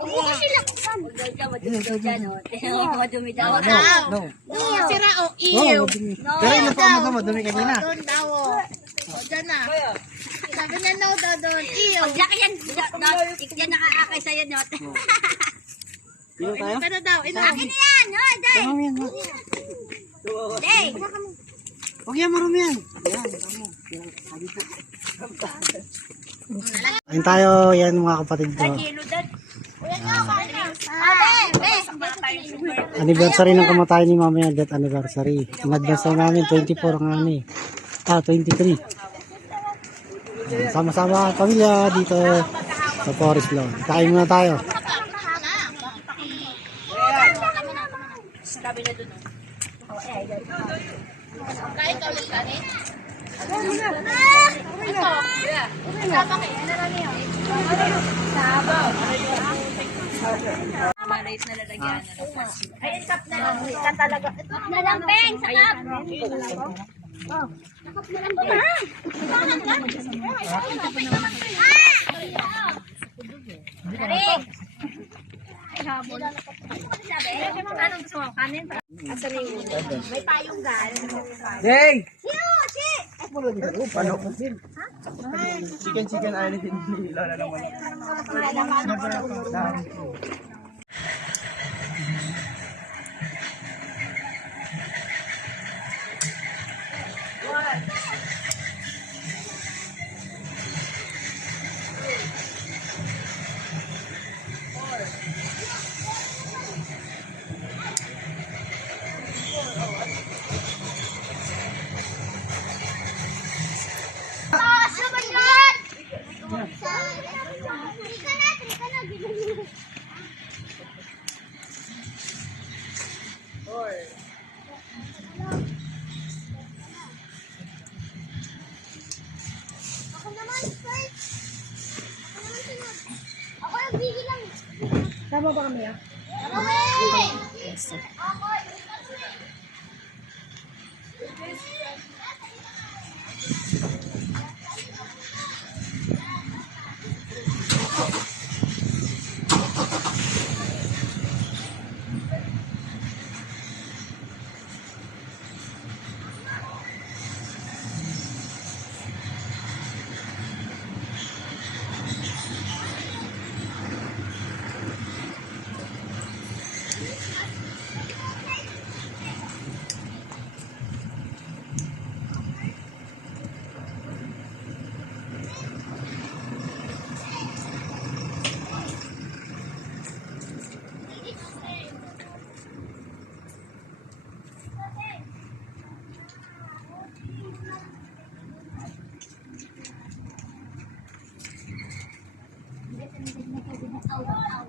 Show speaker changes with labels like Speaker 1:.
Speaker 1: Huwag sila.
Speaker 2: Huwag ka madumi dyan, oh. Tingnan mo, madumi daw.
Speaker 3: No.
Speaker 1: No. Sira o. Iyo.
Speaker 3: Pero yung pa mo madumi kanina.
Speaker 1: Doon daw o. O, dyan na. Sabi niya no daw doon. Iyo.
Speaker 2: Pag laki yan, no, yan nakakakay sa'yo, no.
Speaker 3: Pino tayo?
Speaker 1: Pero daw, ito.
Speaker 2: Akin na yan, no, day.
Speaker 3: Marami yan. no?
Speaker 2: Day.
Speaker 3: Huwag yan, marami yan. Yan. Yan, sabi po. Ayun tayo, yan mga kapatid ko.
Speaker 1: Be.
Speaker 3: Anniversary ng kamatayan ni Mama yan, death anniversary. In advance na namin, 24 ang ano eh. Ah, 23. Yan, Sama-sama pamilya dito sa Forest Lawn. Kain muna tayo.
Speaker 2: Sabi na oh.
Speaker 1: Kain ka ulit kani.
Speaker 2: Malait na lalagyan.
Speaker 1: Ayun, kap na lang. Ka talaga. Kap na lang, Peng. Sa kap. Dari. Anong gusto mo? Kanin? May payong gal.
Speaker 3: Hey!
Speaker 1: Yoshi!
Speaker 3: Paano? Chicken chicken ay din lola naman.
Speaker 1: Ah, Ako naman, first. Ako naman sunod. Ako yung bigil lang.
Speaker 2: Tama ba kami, ah?
Speaker 1: Ako Ako Out, out.